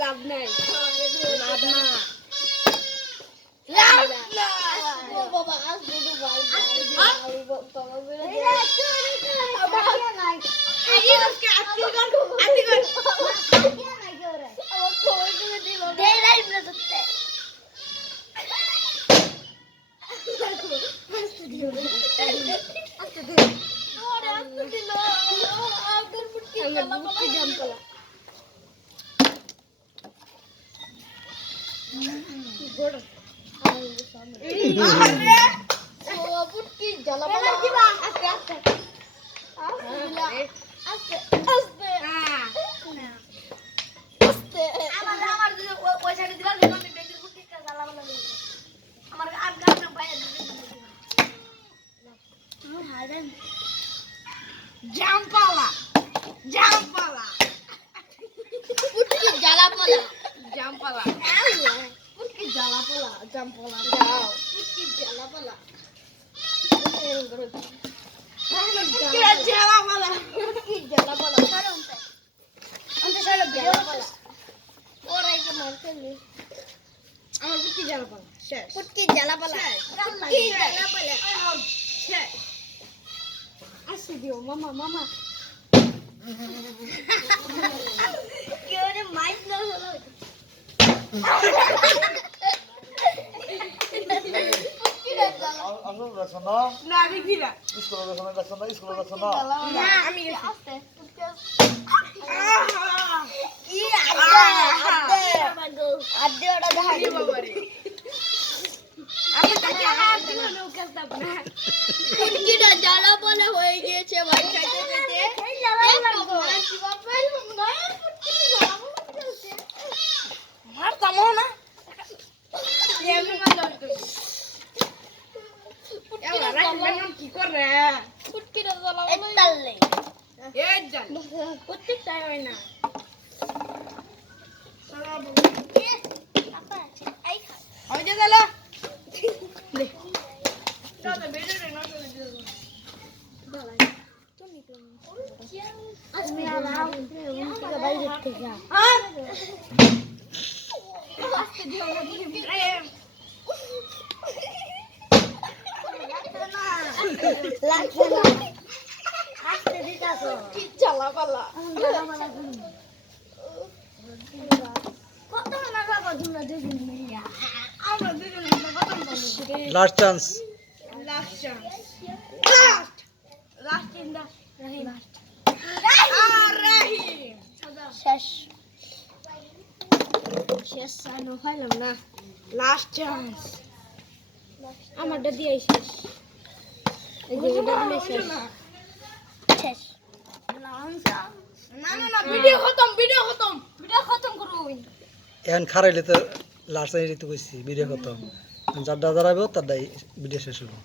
লাভ নাই লাভ না বাবা আসবে তো ভাই বাবা বেরে এই আজকে আজকে নাই করে আমার কোই করে দিল দে লাইভ না করতে আস্তে দিও আস্তে দে ওরে আস্তে দিল আদর পুটকি জামপালা গোড় আরে ও পুটকি জালাপালা আস্তে আস্তে আস্তে আস্তে আস্তে আমার ওই সাইডে দিলা দেখি পুটকি জালাপালা আমার আর গাছ বাইরে আমার হাড়েন জামপালা জামপালা পুটকি জালাপালা জামপালা পুটকি জালাপালা জামপালা যাও পুটকি জালাপালা পুটকি জালাপালা পুটকি জালাপালা সারন্তে অন্তে সারা জালাপালা ওরাই যে মারতেলি আমার পুটকি জালাপালা শেষ পুটকি জালাপালা পুটকি জালাপালা শেষ আসি দিও মামা মামা কেউ রে মাইক না হলো আসল রাখছো না না দিদিরা স্কুলে রাখছো না স্কুলে রাখছো না না আমি আস্তে কি আদে ওটা ধারি বাবারে আমি তাকে হাত দিও নৌকা সাপ না পুটকিটা জ্বালা বলে হয়ে গিয়েছে ভাই খাইতে খাইতে এই জ্বালা লাগো কি বাবা না পুটকি জ্বালা বলছে মার তামো না এমনি মারলো কি করে পুটকিটা জ্বালা বলে এতালে এই জান পুটকি চাই হয় না সারা বলে আপা আই খা ওই যে জ্বালা লে চলো বেরে রে না চলে যাও জ্বালা তুমি কোন আজকে আলাম উনকে বাইরে থেকে হ্যাঁ আজকে দিও না লাগছে না আস্তে দিতাছো কি চালাপালা চালাপালা কত না বাবা দুলা দুজন মিলিয়া আমরা দুজন একটা কত বলবো last chance last in the Rahim Rahim শেষ শেষ সানো হইলাম না লাস্ট চান্স আমারটা দিয়ে শেষ এই যে এটা দিলে শেষ শেষ না না না ভিডিও খতম করুন এখন খারাইলে তো লাস্ট টাইম রিতু কইছি ভিডিও কত যারটা দাঁড়াবে তারটাই ভিডিও শেষ হলো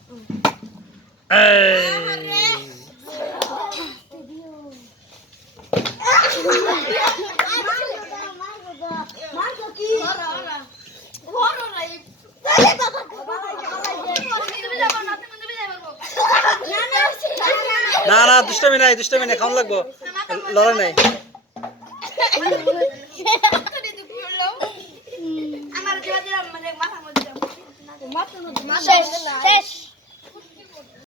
না না দুষ্টামি নাই খাওয়ান লাগবো লড়াই নাই আমার শেষ